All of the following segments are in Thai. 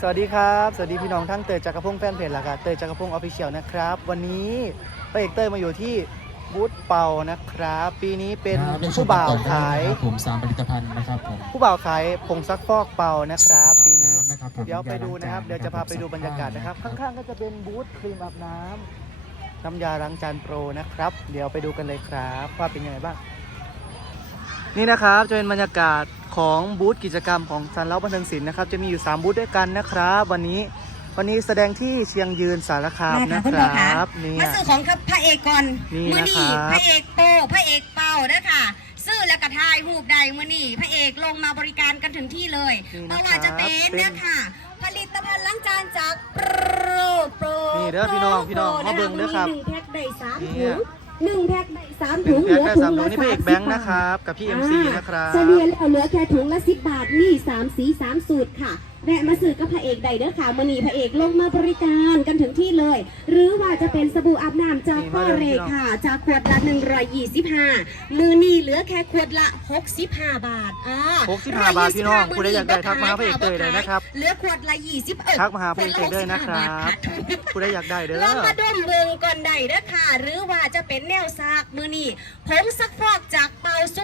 สวัสดีครับ สวัสดีพี่น้องทั้งเตยจักรพงศ์แฟนเพจและก็เตยจักรพงศ์ออฟฟิเชียลนะครับ วันนี้พระเอกเตยมาอยู่ที่บูธเป่านะครับ ปีนี้เป็นครับได้ชมผู้บ่าวกันต่อขายนะครับผมสามผลิตภัณฑ์นะครับผมผู้บ่าวขายผงซักฟอกเป่านะครับ ปีนี้นะครับผมเดี๋ยวไปดูนะครับ เดี๋ยวจะพาไปดูบรรยากาศนะครับ ข้างๆ ก็จะเป็นบูธครีมอาบน้ำน้ำยาล้างจานโปรนะครับ เดี๋ยวไปดูกันเลยครับ ว่าเป็นยังไงบ้าง นี่นะครับจะเป็นบรรยากาศของบูธกิจกรรมของซันเล้าบันเทิงศิลป์นะครับ จะมีอยู่ 3 บูธด้วยกันนะครับ วันนี้วันนี้แสดงที่เชียงยืนสารคามแม่นะค่ะคุณคพ่อคะรับนี่ มาซื้อของกับพระเอกก่อนนี่มือนี่นะครับพระเอกโปพระเอกเป่าเด้อค่ะ ซื้อแล้วก็ทายหูบใดมือนี่พระเอกลงมาบริการกันถึงที่เลยนี่เพนะครับราะว่าจะเป็นเป็นเด้อค่ะ ผลิตภัณฑ์ล้างจานจากโปรโปรนี่เด้อพี่น้องพี่น้องมาเบิ่งเด้อครับหนึ่งแพ็คได้สามเนี่ถุยง หนึ่งแพ็คได้สามหนึ่ถุงงแพ็คเหลือได้ถุสามงถุงละนี่พระเอก30แบงค์นะครับ กับพี่ MC นะครับ เฉลี่ยแล้วเหลือแค่ถุงละสิบบาทมีสามสีสามสูตรค่ะ แวะมาซื้อกับพระเอกใดเด้อค่ะมือนีพระเอกลงมาบริการกันถึงที่เลย หรือว่าจะเป็นสบู่อาบน้ำจากนี่พ่อมาเลยเรพี่น้องค่ะ จากขวดละ 125 มือนีเหลือแค่ขวดละ 65 บาทอ่า65 บาทพี่น้องผู้ใดอยากได้ทักมาหาพระเอกเตยเลยนะครับ เหลือขวดละ 20เอ้ยทักมาหาพระเอกเตยด้วยนะครับขวดละ65าทผู้ใดอยากได้เด้ลองอมาดมเบิงก่อนได้เด้อค่ะ หรือว่าจะเป็นแนวซากมือนี่ผงซักฟอกจากเปาซุ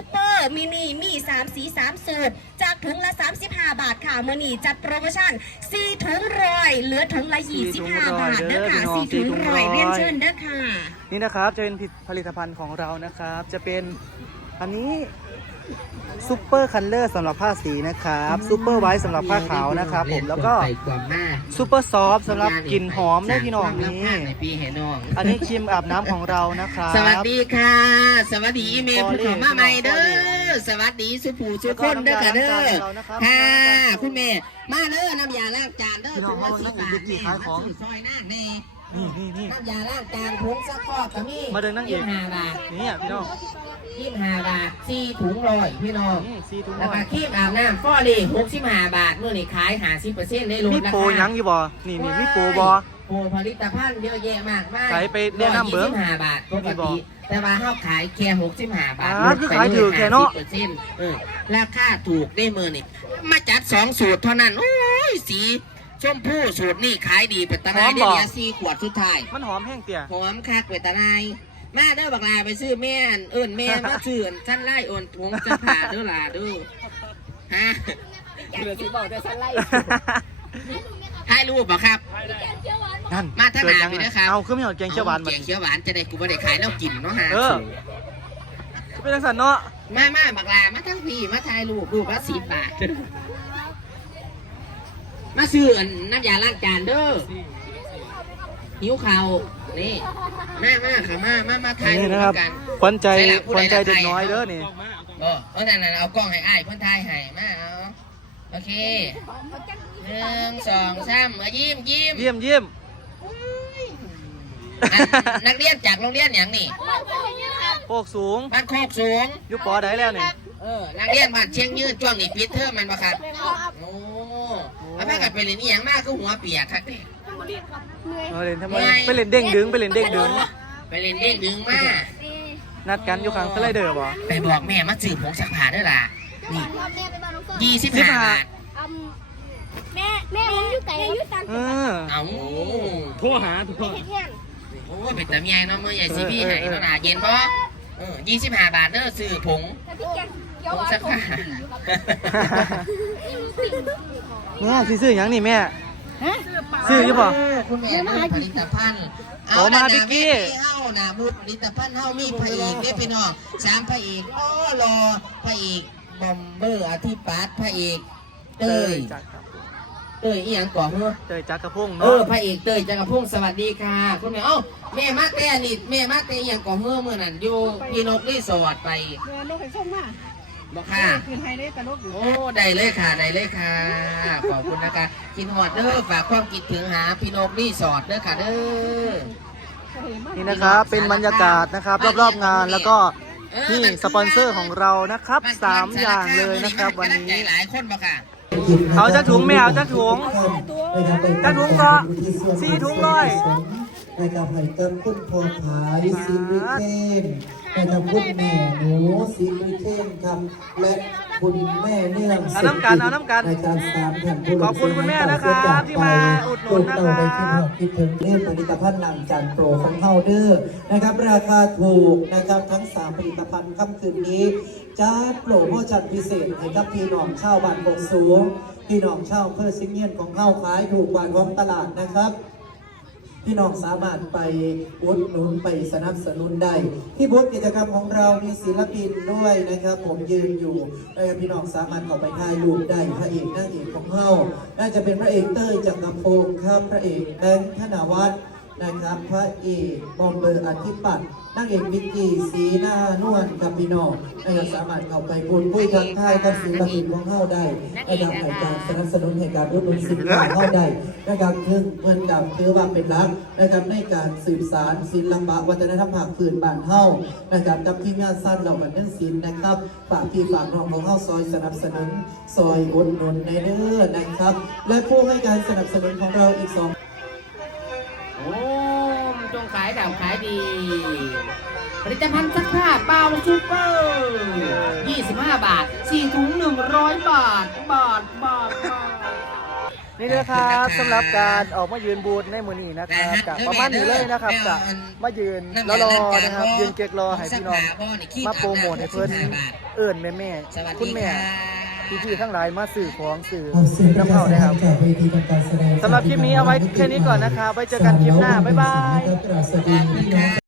ปเปอร์ มินิมี3สี3สูตร จากถุงละ 35 บาทค่ะมือนี่จัดโปรโมชั่น4ถุงร้อยเหลือถุงละ 25 บาทเด้อค่ะ4ถุงร้อยเรียนเชิญเด้อค่ะ นี่นะครับจะเป็นผลิตภัณฑ์ของเรานะครับ จะเป็นอันนี้ ซูเปอร์คันเลอร์สำหรับผ้าสีนะครับซูเปอร์ไวท์สำหรับผ้าขาวนะครับผมแล้วก็ใส่กล่องหน้าซูเปอร์ซอฟต์สำหรับกลิ่นหอมได้พี่น้องนี่ในปีเห็นน้องอันนี้ครีมอาบน้ำของเรานะครับสวัสดีค่ะ สวัสดีอีเมลผู้ชมมาใหม่เด้อสวัสดีสุภูสุคนเด้อค่ะเด้อค่ะคุณแม่มาเด้อน้ำยาล้างจานเด้อถุงละสิบบาทแม่มาซื้อซอยหน้าแม่นี่นี่นี่น้ำยาล้างจานถุงซักฟอกก็มีมาเดินนั่งเอกยี่สิบห้าบาทนี่อะพี่น้อง ยี่สิบห้าบาทสี่ถุงร้อยพี่น้องอืมซีทุกแล้วหน่ก็อยครีมอาบน้ำฟอรี่หกสิบห้าบาทเมื่อนี่ขายหาสิบเปอร์เซ็นต์ได้ลดมีราโปรคายังอยู่บ่นี่นี่มีโปรบ่ โปรผลิตภัณฑ์เยอะแยะมากมายขายไปแนะนำเบิ่งร้อยยี่สิบห้าบาทปกมีบ่ติแต่ว่าเขาขายแค่หกสิบห้าบาทอ่าคือขายถูกแค่เนาะเปอร์เซ็นต์ราคาถูกได้มือนี่มาจัดสองสูตรเท่านั้นโอ้ยสีชมพูสูตรนี่ขายดีเป็นตะนายหอมได้บ่เหลือสี่ขวดสุดท้าย มันหอมแห้งเตี่ย หอมคักเป็นตะนาย มาเด้อบักลาไปซื้อแม่นเอิ้นแม่มาซื้ออันชั้นไล่โอนทงจะผ่าเด้อล่ะเด้อฮะเดี๋ยวสิบอกจะชั้นไล่ถ่ายรูปบ่ครับ นั่นมาทางหน้าเกิดยังพี่ไงนะครับเอาขึ้นไม่หอดแกงเขียวหวานแกบัดงเขียวหวานจะได้กูไม่ได้ขายแล้วกินเนาะฮะเออเป็นจังสันเนาะมามาบักลามาทั้งพี่มาถ่ายรูปรูปละสิบบาท มาซื้ออันน้ำยาล้างจานเด้อ หิวข่าวนี่มามาค่ะมามามาถ่ายรูนี่ปนะครับกันขวัญใจใส่ละผู้ขวัญใจใดละเด็กใครน้อยเด้อนี่เออเพราะฉะนั้นเอากล้องให้อ้ายเพ่นถ่ายให้มาเอาโอเคหนึ่งสองสามมายิ้มยิ้มเยี่ยมเยี่ยมอันนักเรียนจากโรงเรียนอย่างนี่โปกสูงบ้านโคกสูงอยุปอได้แล้วนี่เออนักเรียนบ้านเชียงยืดช่วงนี้ปิดเทอมแมันปะครับโอ้แล้วพากันไปเรียนอีหยังมากก็หัวเปียกครับ นี่มาเล่นทำไมไปเล่นเด้งดึงไปเล่นเด้งดึง ไปเรียนเด้งดึงมานัดกันอยู่ข้างสไลเดอร์บ่ไปบอกแม่มาซื้อผงซักผ้าเด้อล่ะนี่ยี่สิบสิบห้าห้าบาทแม่แม่ผมอยู่ไกลอยู่ต่างเออเอาโทรหาทุกคนเฮ็ดแห้งโอ้เป็นตาเมียเนาะเมื่อใหญ่สิพี่ให้เนาะล่ะเย็นบ่เออยี่สิบห้าบาทเด้อซื้อผงแต่พี่แกงเขียวผหงวานซักผ้าเนี่ยสิซื้อหยังนี่แม่ ซื้ออยู่บ่คุณแม่มาผลิตภัณฑ์โอ้มาบิ๊กกี้เฮานะบุตรผลิตภัณฑ์เฮามีพระเอกเด้อพี่น้องสามพระเอกโอ้รอพระเอกบอมเบอร์อธิปัตย์พระเอกเต้ยจักรครับเต้ยอีหยังก่อนเนอะเตยจักรพงศ์เอเนาะอพระเอกเต้ยจักรพงศ์สวัสดีค่ะ คุณแม่เอ้าแม่มาแต่นี่แม่มาแต่อีหยังก่อนเมื่อเมื่อนั้นอยู่พี่นกรีสอร์ทไปเดินลูกไปส่งมา บอกค่ะ คืนไทยได้ตลกอยู่โอ้ได้เลยค่ะได้เลยค่ะขอบคุณนะคะกินหอดเด้อฝากความคิดถึงหาพี่นกรีสอร์ทเด้อค่ะเด้อนี่นะครับเป็นบรรยากาศนะครับ รอบๆงานแล้วก็นี่สปอนเซอร์ของเรานะครับสามอย่างเลยนะครับ วันนี้หลายคนบ่ค่ะเอาจักถุงไม่เอาจักถุงจักถุงก็สี่ถุงร้อยในกับไผ่เติมคุณพอผายซิมริเคน ในกับคุณแม่หนูซิมริเคนครับและคุณแม่เนื่องเอาน้ำกันเอาน้ำกันในการสามแผ่นผู้ขอบคุณคุณแม่นะครับที่มาอุดหนุนนะครับลูกเต่าได้คิดฮอดคิดถึงเรื่องผลิตภัณฑ์หลังจานโปรของเฮาเดอร์นะครับ ราคาถูกนะครับทั้ง3ผลิตภัณฑ์ค่ำคืนนี้จัดโปรโมชั่นพิเศษให้กับพี่น้องชาวบ้านบกสูงพี่น้องชาวอำเพื่อซิงเงียนของเฮาขายถูกกว่าท้องตลาดนะครับ พี่น้องสามารถไปอุดหนุนไปสนับสนุนได้ ที่บูธกิจกรรมของเรามีศิลปินด้วยนะครับ ผมยืนอยู่นะครับพี่น้องสามารถเข้าไปถ่ายรูปได้พระเอกนางเอกของเฮาน่าจะเป็นพระเอกเต้ยจักรพงศ์ครับพระเอกแบงค์ธนวัฒน์ นะครับ พระเอกบอมเบอร์อธิปัตย์นางเอกมิกกี้สีหน้านวลกับพี่น้องนะครับสามารถเข้าไปพูดคุยทักทายกับศิลปินของเราได้นะครับในการสนับสนุนให้การอุดหนุนสินค้าเข้าได้นะครับซึ่งเพื่อนกับถือว่าเป็นหลักนะครับในการสืบสารศิลปะวัฒนธรรมภาคพื้นบ้านเฮานะครับกับทีมงานสั้นเหล่าบรรณศิลป์นะครับฝากพี่ฝากน้องของเฮาซอยสนับสนุนซอยอุดหนุนในเด้อนะครับ และผู้ให้การสนับสนุนของเราอีกสอง โอ้มจงขายดาวขายดี ผลิตภัณฑ์ซักผ้าเปล่าซูเปอร์25 บาท4ถุง 100 บาท บาท บาทบาท นี่นะครับสำหรับการออกมายืนบูธในมือนี้นะครับกับประมาณนี้เลยนะครับกับมายืนแล้วรอนะครับยืนเก๊กรอให้พี่น้องมาโปรโมทให้เพิ่นเอิ่นแม่แม่คุณแม่ พี่ๆทั้งหลายมาสื่อของสื่อเอาสื่อประน้ำชาเข้าสัมนะคพัรันบธ์จากเวทีทำการแสดงสำหรับคลิปนี้เอาไว้แค่นี้ก่อนนะครับไว้เจอกันคลิปหน้า บ๊ายบายสวัสดีพี่น้อง